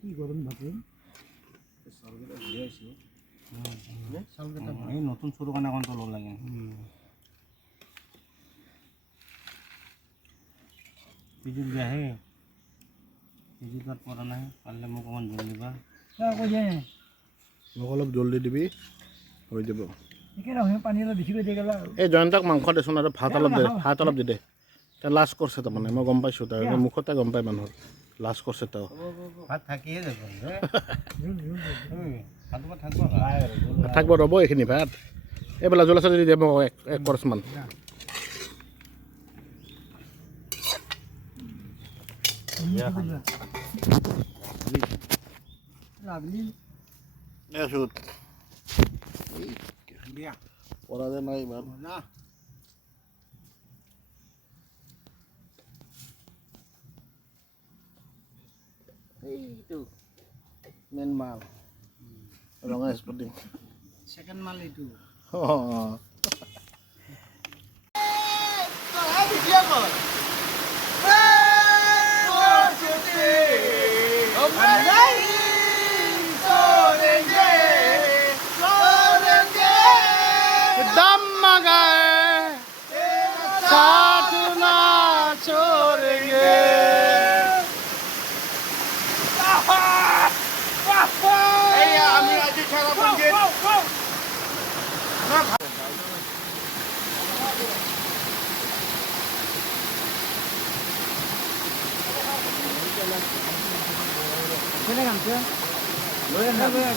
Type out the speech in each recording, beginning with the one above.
কি গৰম ভাতে নতুন শুৰু কাৰণে অকণ তলব লাগে পিজুত বেয়াহে পিজুত তাত পৰা নাই পাৰিলে মোক অকণ জল দিবা মোক অলপ জল দি দিবি হৈ যাব পানী অলপ বেছিকৈ দি গ'লা এই জয়ন্তক মাংস দেচোন আৰু ভাত অলপ দি দে তে লাজ কৰিছে তাৰমানে মই গম পাইছোঁ তাৰ মুখতে গম পাই মানুহৰ লাজ কৰিছে তেওঁ ভাত থাকিয়ে যাব থাকিব ৰ'ব এইখিনি ভাত এইবেলা জলা চলি দি দে মোক এক কৰচমান পৰা যে নাই ইমান এইটো মেইন মাল ৰঙা স্পৰ্টিং সেকেন্ড মাল এইটো Ini kan dia, lo yang apa ya?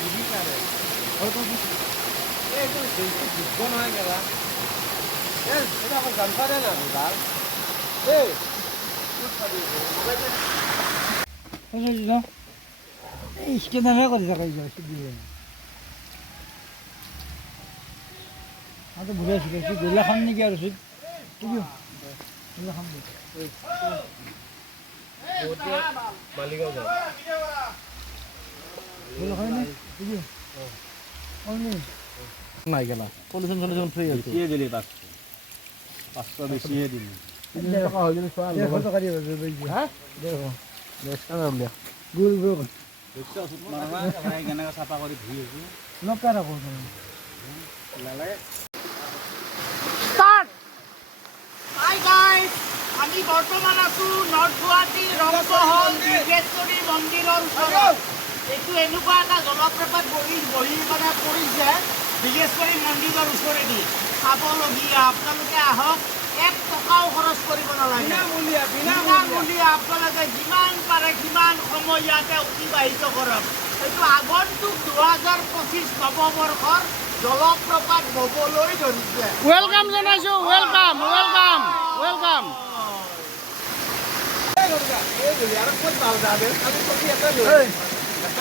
Bibi kare. Kalau tu, itu bukan aja lah. Ini aku gambar lah, bukan? Ini juga. Iskenar apa kau cakap itu? Sebelum. Aku boleh sih, boleh kan ni kira sih. Tujuh. Boleh kan ni. Balik aja. Boleh kan ni? Tujuh. Oh ni. Naik ke lah. Solution free aja. Iya jadi pas. Pas tu besi dia. Ini apa jadi soal. Dia foto kali berbeza. Hah? Dia. Dia sekarang dia. Gul gul. Besok mana kayak gana siapa kau di video tu? Lokal apa tu? Lalai. Start. Hi guys. আমি বর্তমান আছো north Guwahati Rang Mahal বিগেশ্বৰী মন্দিৰৰ ওচৰত এইটো এনেকুৱা এটা জলপ্ৰপাত বহি মানে পৰিছে বিগেশ্বৰী মন্দিৰৰ ওচৰেদি চাবলগীয়া আপোনালোকে আহক এক টকাও খৰচ কৰিব নালাগে বিনামূলীয়া আপোনালোকে যিমান পাৰে সিমান সময় ইয়াতে অতিবাহিত কৰক এইটো আগন্তুক 2025 নৱবৰ্ষৰ জলপ্ৰপাত হ'বলৈ ধৰিছে ওয়েলকাম জনাইছো welcome welcome welcome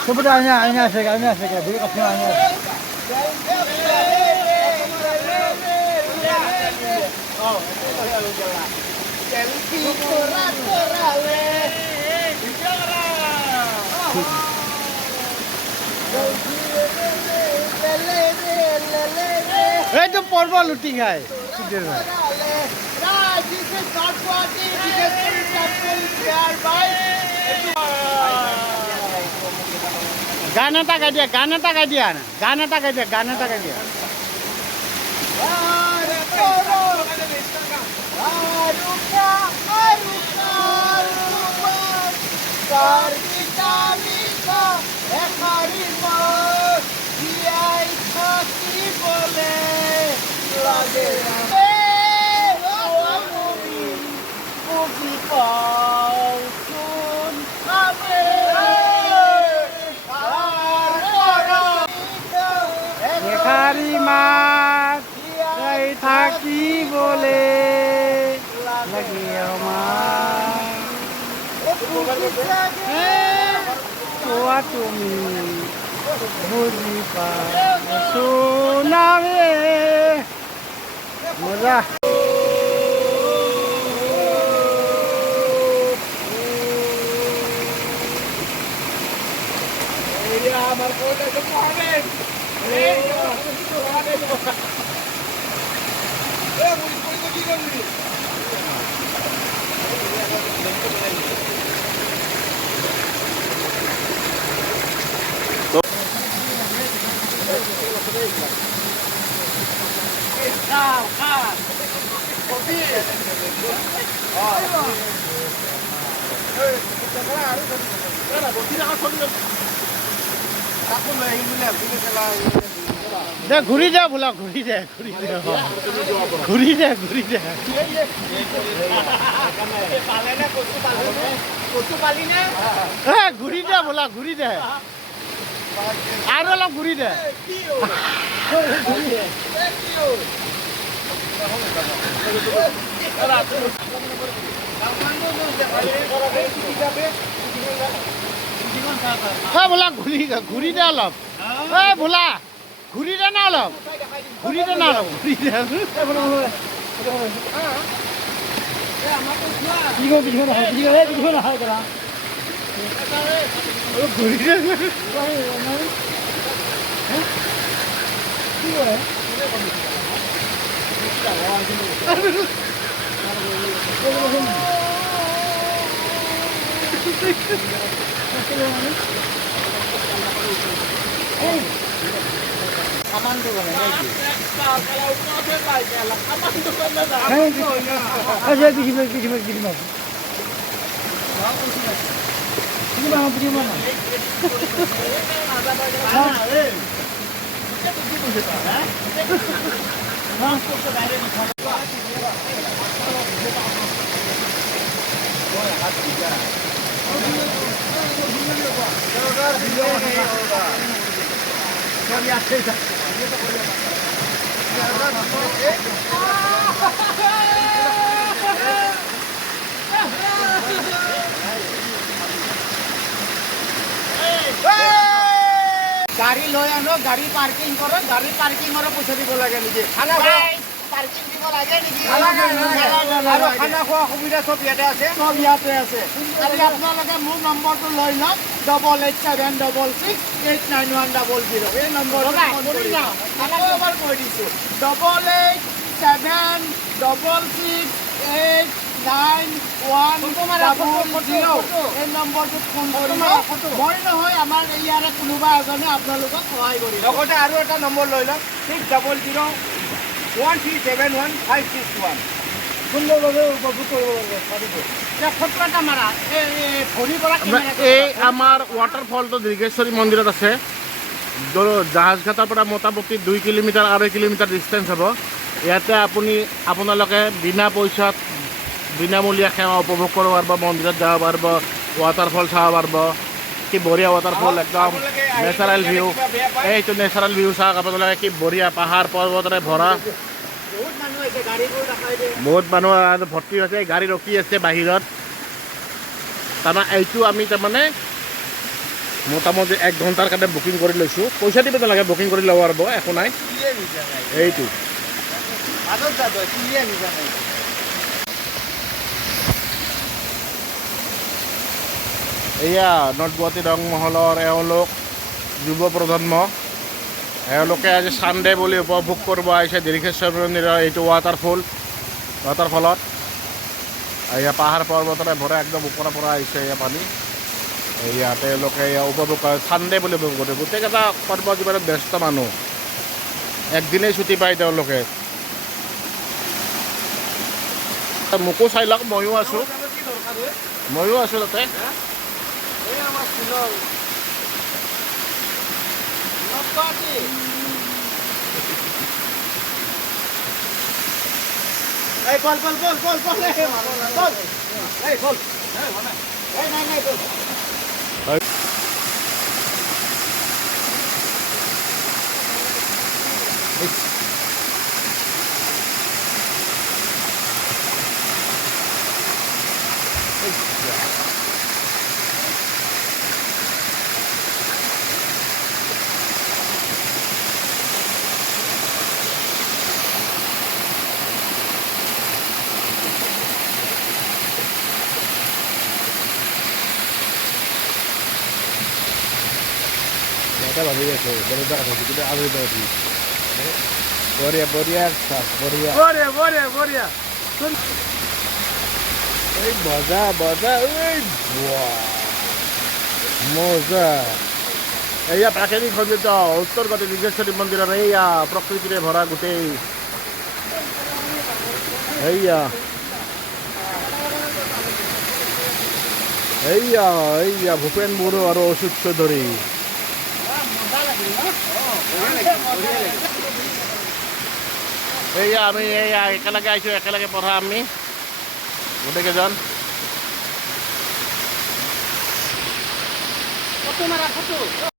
Sebenarnya ini saya beli kasihnya. Oh, selfie korak-korale. Itu porba looting hai. Sudah. This is not party. Biggest temple nearby. Gana tak dia. Karimat dari thaki boleh lagi omah tua tumi বুজি পাইছো নামে মজা। আমার quota তো মহাদেব কি করবি দে ঘূৰি যা বোলা ঘূৰি যা ঘূৰি যা ঘূৰি যা ঘূৰি যা ঘূৰি যা বোলা ঘূৰি যা আৰু অলপ ঘূৰি দে বোলা ঘূৰি দে অলপ বোলা ঘূৰি দে না অলপ ঘূৰি দে না অলপ ঘূৰি দে ঘূৰি দে Aman tuh kan ini. Kalau mau dia baik lah. Aman tuh kan dah. aja di mana ini mana pergi mana গাড়ী লৈ আনো গাড়ী পাৰ্কিং কৰে গাড়ী পাৰ্কিঙৰ পইচা দিব লাগে নেকি খানা পাৰ্কিং দিব লাগে নেকি আৰু খানা খোৱা সুবিধা চব ইয়াতে আছে চব ইয়াতে আছে খালি আপোনালোকে মোৰ নম্বৰটো লৈ লওক 8876691100 এই নম্বৰটো ফোন কৰি যাওক আকৌ এবাৰ কৈ দিছোঁ 8876691100 এই নম্বৰটোত ফোন কৰিব মই নহয় আমাৰ ইয়াৰে কোনোবা এজনে আপোনালোকক সহায় কৰিব লগতে আৰু এটা নম্বৰ লৈ লওক 6001371561 সুন্দৰভাৱে উপভোগ কৰিব পাৰিব ফটো এটা মাৰা এই আমাৰ ৱাটাৰফলটো দীৰ্ঘেশ্বৰী মন্দিৰত আছে জাহাজঘাটৰ পৰা মোটামুটি 2 কিলোমিটাৰ 2.5 কিলোমিটাৰ ডিষ্টেঞ্চ হ'ব ইয়াতে আপোনালোকে বিনা পইচাত বিনামূলীয়া সেৱা উপভোগ কৰিব পাৰিব মন্দিৰত যাব পাৰিব ৱাটাৰফল চাব পাৰিব কি বঢ়িয়া ৱাটাৰফল একদম নেচাৰেল ভিউ এইটো নেচাৰেল ভিউ চাওক আপোনালোকে কি বঢ়িয়া পাহাৰ পৰ্বতেৰে ভৰা বহুত মানুহ ভৰ্তি হৈছে গাড়ী ৰখি আছে বাহিৰত তাৰমানে এইটো আমি তাৰমানে মোটামুটি 1 ঘণ্টাৰ কাৰণে বুকিং কৰি লৈছোঁ পইচা দিব নালাগে বুকিং কৰি ল'ব পাৰিব একো নাই এইটো এয়া নৰ্থ গুৱাহাটী ৰং মহলৰ এওঁলোক যুৱ প্ৰজন্ম এওঁলোকে আজি ছানডে বুলি উপভোগ কৰিব আহিছে দীৰ্ঘেশ্বৰ মন্দিৰৰ এইটো ৱাটাৰফলত এয়া পাহাৰ পৰ্বতেৰে ভৰা একদম ওপৰৰ পৰা আহিছে এয়া পানী এয়া তেওঁলোকে উপভোগ কৰে ছানডে বুলি উপভোগ কৰে গোটেইকেইটা কৰ্মজীৱনত ব্যস্ত মানুহ একদিনেই ছুটি পায় তেওঁলোকে মোকো চাই লওক ময়ো আছোঁ তাতে এটা ভাবি আছে বেলেগ কথা কিন্তু আগে দাও বঢ়িয়া বঢ়িয়া বঢ়িয়া বঢ়িয়া বঢ়িয়া বঢ়িয়া এই মজা মজা এই মজা এয়া প্ৰাকৃতিক সৌন্দৰ্য উত্তৰ গতি দিগেশ্বৰী মন্দিৰৰ এইয়া প্ৰকৃতিৰে ভৰা গোটেই এইয়া এইয়া এইয়া ভূপেন বড়ো আৰু অচ্যুত চৌধুৰী এইয়া আমি এইয়া একেলগে আহিছোঁ একেলগে পঢ়া আমি গোটেইকেইজন ফটো মাৰা ফটো